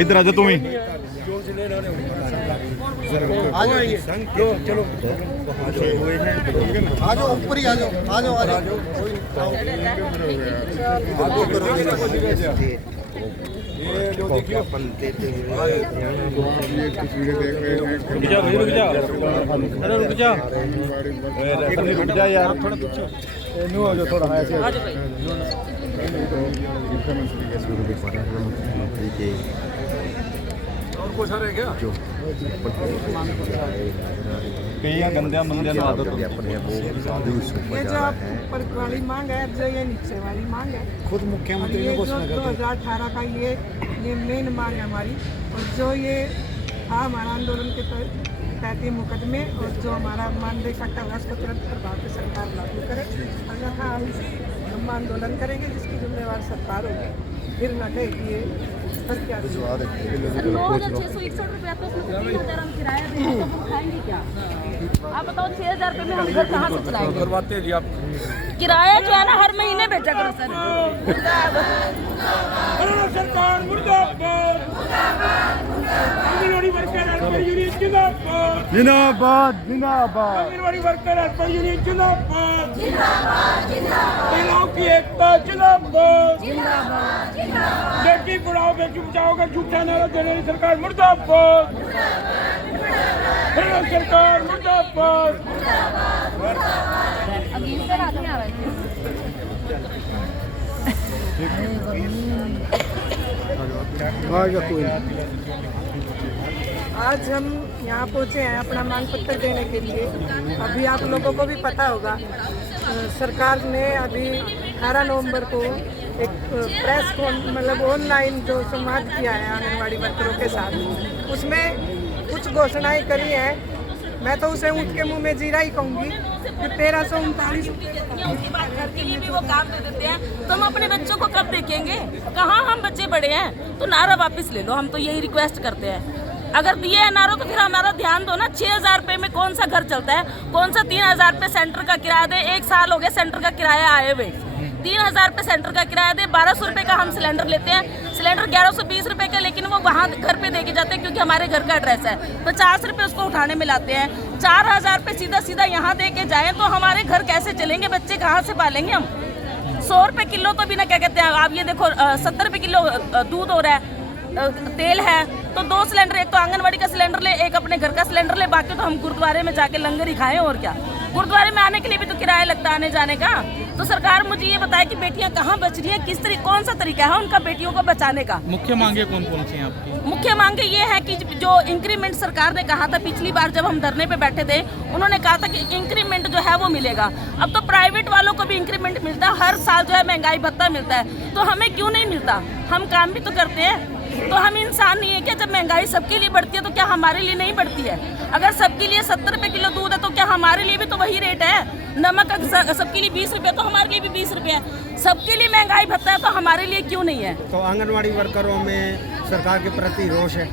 इधर आ जाओ तुम ही। चलो आ जाओ ऊपर ही आ जाओ आ जाओ आ जाओ। रुक जा यार थोड़ा पीछे नो हो जाओ थोड़ा ऐसे और कुछ रह गया जो कई गंदे मंदे आदत ये जो आप ऊपर वाली मांग है, जो ये नीचे वाली मांग है, खुद मुख्यमंत्री ये ने जो घोषणा कर दी। 2018 का ये मेन मांग है हमारी। और जो ये था हमारा आंदोलन के तहत मुकदमे और जो हमारा मानदेय कटा हुआ उसको तुरंत प्रभाव से सरकार लागू करे, अन्यथा हम आंदोलन करेंगे जिसकी जिम्मेवार सरकार होगी। फिर न कहे कि ये 9,661 रुपया तो उसमें 3,000 हम किराया देंगे तो हम खाएंगे क्या? आप बताओ 6,000 रुपये में हम घर कहाँ से चलाएंगे? करवाते हैं आप किराया जो है ना हर महीने भेजा करो सर। सरकार मुर्दाबाद, आंगनवाड़ी वर्कर हेल्पर यूनियन जिंदाबाद, जिंदाबाद जिंदाबाद आंगनवाड़ी वर्कर हेल्पर यूनियन जिंदाबाद, महिलाओं की एकता जिंदाबाद, बेटी पढ़ाओ बेटी बचाओ का झूठा नारा देने वाली सरकार मुर्दाबाद, सरकार मुर्दाबाद। आज हम यहाँ पहुँचे हैं अपना मांग पत्र देने के लिए। अभी आप लोगों को भी पता होगा सरकार ने अभी 18 नवंबर को एक प्रेस मतलब ऑनलाइन जो संवाद किया है आंगनवाड़ी वर्करों के साथ, उसमें कुछ घोषणाएं करी हैं। मैं तो उसे ऊँट के मुंह में जीरा ही कहूँगी कि 1339 घर के लिए भी वो काम दे देते हैं तो हम अपने बच्चों को कब देखेंगे? कहाँ हम बच्चे बड़े हैं? तो नारा वापस ले लो, हम तो यही रिक्वेस्ट करते हैं। अगर दिए है नारा तो फिर हमारा ध्यान दो ना। 6,000 रुपये में कौन सा घर चलता है? कौन सा 3,000 रुपये सेंटर का किराया दे? 1 साल हो गया सेंटर का किराया आए हुए। 3,000 रुपये सेंटर का किराया दे, 1,200 रुपये का हम सिलेंडर लेते हैं। सिलेंडर 1,120 रुपये का, लेकिन वो वहाँ घर पे दे के जाते हैं क्योंकि हमारे घर का एड्रेस है। 50 रुपये उसको उठाने में लाते हैं। 4,000 रुपये सीधा सीधा यहाँ दे के जाएँ तो हमारे घर कैसे चलेंगे? बच्चे कहाँ से पालेंगे हम? 100 रुपये किलो तो बिना क्या कहते हैं, आप ये देखो 70 रुपये किलो दूध हो रहा है, तेल है, तो 2 सिलेंडर, एक तो आंगनवाड़ी का सिलेंडर ले, एक अपने घर का सिलेंडर ले, बाकी तो हम गुरुद्वारे में जाके लंगर ही खाएं और क्या। गुरुद्वारे में आने के लिए भी तो किराया लगता है आने जाने का। तो सरकार मुझे ये बताए कि बेटियां कहाँ बच रही हैं, किस तरीके, कौन सा तरीका है उनका बेटियों को बचाने का। मुख्य मांगे कौन कौन सी हैं आपकी? मुख्य मांगे ये है कि जो इंक्रीमेंट सरकार ने कहा था पिछली बार जब हम धरने पे बैठे थे, उन्होंने कहा था कि इंक्रीमेंट जो है वो मिलेगा। अब तो प्राइवेट वालों को भी इंक्रीमेंट मिलता है, हर साल जो है महंगाई भत्ता मिलता है, तो हमें क्यों नहीं मिलता? हम काम भी तो करते हैं, तो हम इंसान नहीं है क्या? जब महंगाई सबके लिए बढ़ती है तो क्या हमारे लिए नहीं बढ़ती है? अगर सबके लिए 70 रुपये किलो दूध है तो क्या हमारे लिए भी तो वही रेट है? नमक सबके लिए 20 रुपये तो हमारे लिए भी 20 रुपये है। सबके लिए महंगाई भत्ता है तो हमारे लिए क्यों नहीं है? तो आंगनवाड़ी वर्करों में सरकार के प्रति रोष है?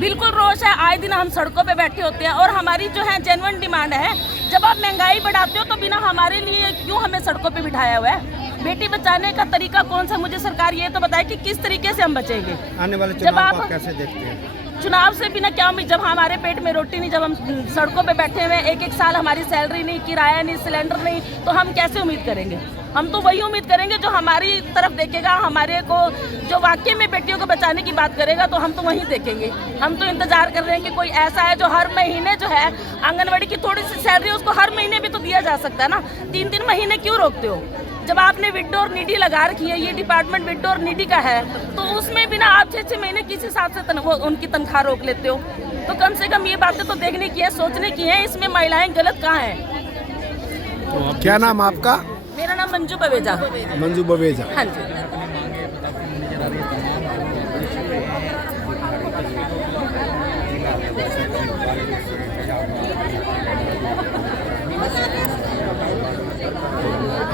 बिल्कुल रोष है। आए दिन हम सड़कों पे बैठे होते हैं और हमारी जो है जेन्युइन डिमांड है, जब आप महंगाई बढ़ाते हो तो बिना हमारे लिए क्यों हमें सड़कों पे बिठाया हुआ है? बेटी बचाने का तरीका कौन सा? मुझे सरकार ये तो बताए कि किस तरीके से हम बचेंगे। आने वाले जब चुनाव आप आप कैसे देखते हैं? चुनाव से बिना क्या उम्मीद? जब हमारे पेट में रोटी नहीं, जब हम सड़कों पे बैठे हुए 1-1 साल हमारी सैलरी नहीं, किराया नहीं, सिलेंडर नहीं, तो हम कैसे उम्मीद करेंगे? हम तो वही उम्मीद करेंगे जो हमारी तरफ देखेगा, हमारे को जो वाकई में बेटियों को बचाने की बात करेगा, तो हम तो वही देखेंगे। हम तो इंतजार कर रहे हैं कि कोई ऐसा है जो हर महीने जो है आंगनवाड़ी की थोड़ी सी सैलरी उसको हर महीने भी तो दिया जा सकता है ना। 3-3 महीने क्यों रोकते हो? जब आपने विडो और नीडी लगा रखी है, ये डिपार्टमेंट विडो और नीडी का है, तो उसमें बिना आप 6-6 महीने किस हिसाब से उनकी तनख्वाह रोक लेते हो? तो कम से कम ये बातें तो देखने की है, सोचने की है, इसमें महिलाएं गलत कहाँ हैं? क्या नाम आपका? मेरा नाम मंजू बवेजा। मंजू बवेजा। हाँ जी।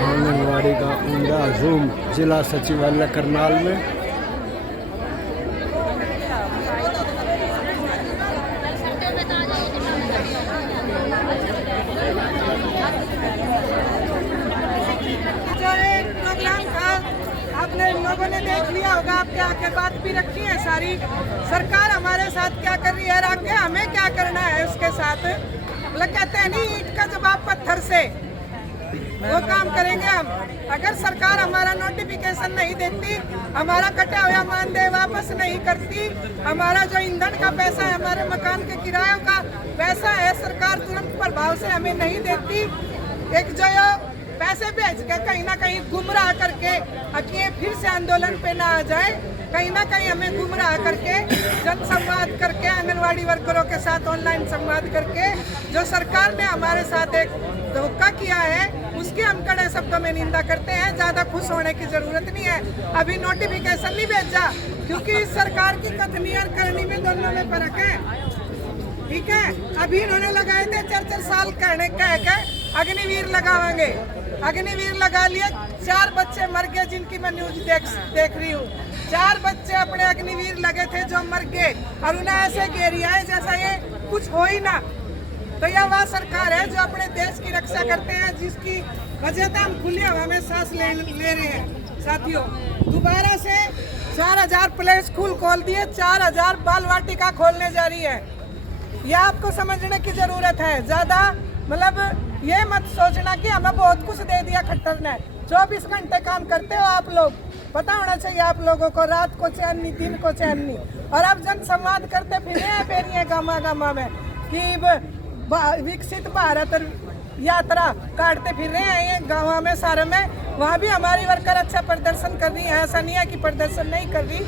आंगनवाड़ी का उमदा जूम जिला सचिवालय करनाल में जो एक प्रोग्राम था आपने आपने लोगों ने देख लिया होगा, आपके आके बात भी रखी है सारी। सरकार हमारे साथ क्या कर रही है, आगे हमें क्या करना है उसके साथ। मतलब कहते हैं नहीं, ईंट का जवाब पत्थर से, वो काम करेंगे हम। अगर सरकार हमारा नोटिफिकेशन नहीं देती, हमारा कटा हुआ मानदेय वापस नहीं करती, हमारा जो ईंधन का पैसा है, हमारे मकान के किरायों का पैसा है, सरकार तुरंत प्रभाव से हमें नहीं देती, एक जो पैसे भेज के कहीं ना कहीं गुमराह करके कि फिर से आंदोलन पे ना आ जाए, कहीं ना कहीं हमें गुमराह करके जन संवाद करके आंगनवाड़ी वर्करों के साथ ऑनलाइन संवाद करके जो सरकार ने हमारे साथ एक धोखा किया है, उसकी हम कड़े शब्दों में निंदा करते हैं। ज़्यादा खुश होने की जरूरत नहीं है, अभी नोटिफिकेशन नहीं भेजा, क्योंकि इस सरकार की कथनी और करनी में दोनों में फर्क है। ठीक है, अभी इन्होंने लगाए थे 4-4 साल कहने कह के अग्निवीर लगावांगे, अग्निवीर लगा लिए, 4 बच्चे मर गए, जिनकी मैं न्यूज देख रही हूँ। 4 बच्चे अपने अग्निवीर लगे थे जो मर गए, और उन्हें ऐसे घेरिया है जैसा ये कुछ हो ही ना। तो यह वह सरकार है जो अपने देश की रक्षा करते हैं, जिसकी वजह से हम खुले हवा में सांस ले रहे हैं। साथियों, दोबारा से 4000 प्ले स्कूल खोल दिए, 4000 बाल वाटिका खोलने जा रही है। यह आपको समझने की जरूरत है। ज़्यादा मतलब ये मत सोचना कि हमें बहुत कुछ दे दिया खट्टर ने। 24 घंटे काम करते हो आप लोग, पता होना चाहिए आप लोगों को, रात को चैन नहीं, दिन को चैन नहीं। और अब जन संवाद करते फिर हैं गामा गामा में कि विकसित भारत यात्रा काटते फिर रहे हैं ये गाँव में सारे में। वहाँ भी हमारी वर्कर अच्छा प्रदर्शन कर रही है, ऐसा नहीं है कि प्रदर्शन नहीं कर रही,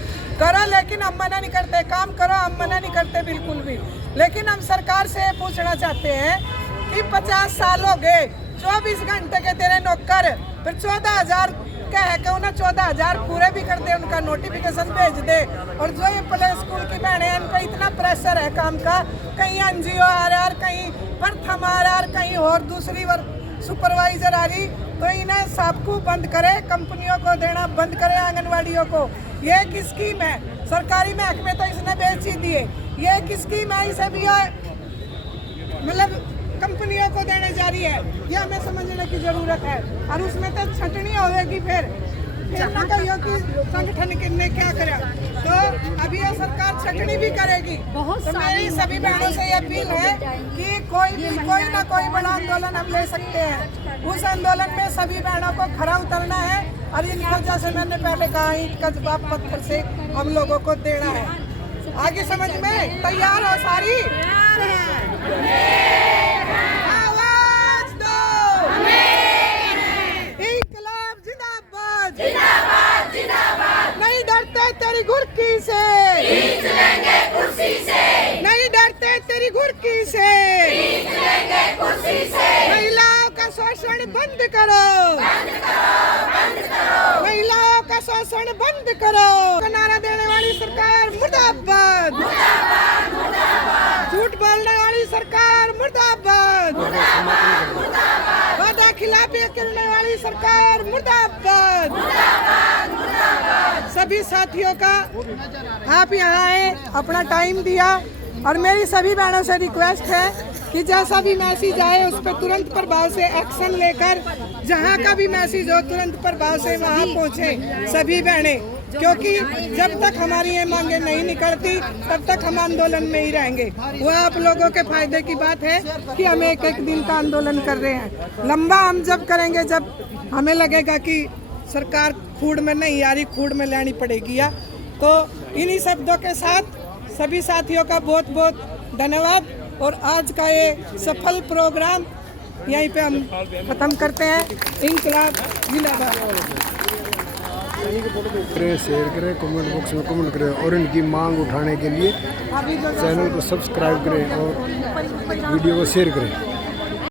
करो, लेकिन हम मना नहीं करते, काम करो, हम मना नहीं करते बिल्कुल भी। लेकिन हम सरकार से पूछना चाहते हैं कि 50 साल हो गए, 24 घंटे के तेरे नौकर, फिर 14,000 कह के उन्हें 14,000 पूरे भी कर दे, उनका नोटिफिकेशन भेज दे। और जो ये प्ले स्कूल की बहनें हैं, इनका इतना प्रेशर है काम का, कहीं NGO RR, कहीं प्रथम RR, कहीं और दूसरी सुपरवाइजर आ रही, तो इन्हें सबको बंद करे, कंपनियों को देना बंद करे, आंगनवाड़ियों को। ये एक स्कीम है, सरकारी महकमे तो इसने बेच ही दिए। ये एक स्कीम है, इसे भी मतलब कंपनियों को देने जा रही है, ये हमें समझने की जरूरत है। और उसमें तो छटनी होगी, फिर ना कहियो कि संगठन ने क्या करा, तो अभी ये सरकार छटनी भी करेगी। तो मेरी सभी बहनों से ये अपील है कि कोई ना कोई बड़ा आंदोलन हम ले सकते हैं। उस आंदोलन में सभी बहनों को खरा उतरना है, और इन वजह से मैंने पहले कहा, ईंट का जवाब पत्थर से हम लोगों को देना है। आगे समझ में तैयार हो सारी? आवाज दो, इंकलाब जिंदाबाद, जिंदाबाद जिंदाबाद। नहीं डरते तेरी घुर्की से, खींच लेंगे कुर्सी से। नहीं डरते तेरी घुर्की से, खींच लेंगे कुर्सी से। महिलाओं का शोषण बंद करो, बंद करो, बंद करो। महिलाओं का शोषण बंद करो। नारा देने वाली सरकार मुर्दाबाद, मुर्दाबाद, मुर्दाबाद। झूठ बोलने वाली सरकार मुर्दाबाद, मुर्दाबाद, मुर्दाबाद। वादा खिलाफी करने वाली सरकार मुर्दाबाद, मुर्दाबाद, मुर्दाबाद। सभी साथियों का आप यहाँ आए, अपना टाइम दिया, और मेरी सभी बहनों से रिक्वेस्ट है कि जैसा भी मैसेज आए उस पर तुरंत प्रभाव से एक्शन लेकर, जहाँ का भी मैसेज हो तुरंत प्रभाव से वहाँ पहुँचे सभी बहनें, क्योंकि जब तक हमारी ये मांगे नहीं निकलती तब तक हम आंदोलन में ही रहेंगे। वो आप लोगों के फायदे की बात है कि हम एक दिन का आंदोलन कर रहे हैं। लंबा हम जब करेंगे, जब हमें लगेगा कि सरकार खूड़ में नहीं आ रही, खूड़ में लानी पड़ेगी। या तो इन्हीं शब्दों के साथ सभी साथियों का बहुत बहुत धन्यवाद, और आज का ये सफल प्रोग्राम यहीं पे हम खत्म करते हैं। इंकलाब जिंदाबाद। करें, शेयर करें, कमेंट बॉक्स में कमेंट करें, और इनकी मांग उठाने के लिए चैनल को सब्सक्राइब करें और वीडियो को शेयर करें।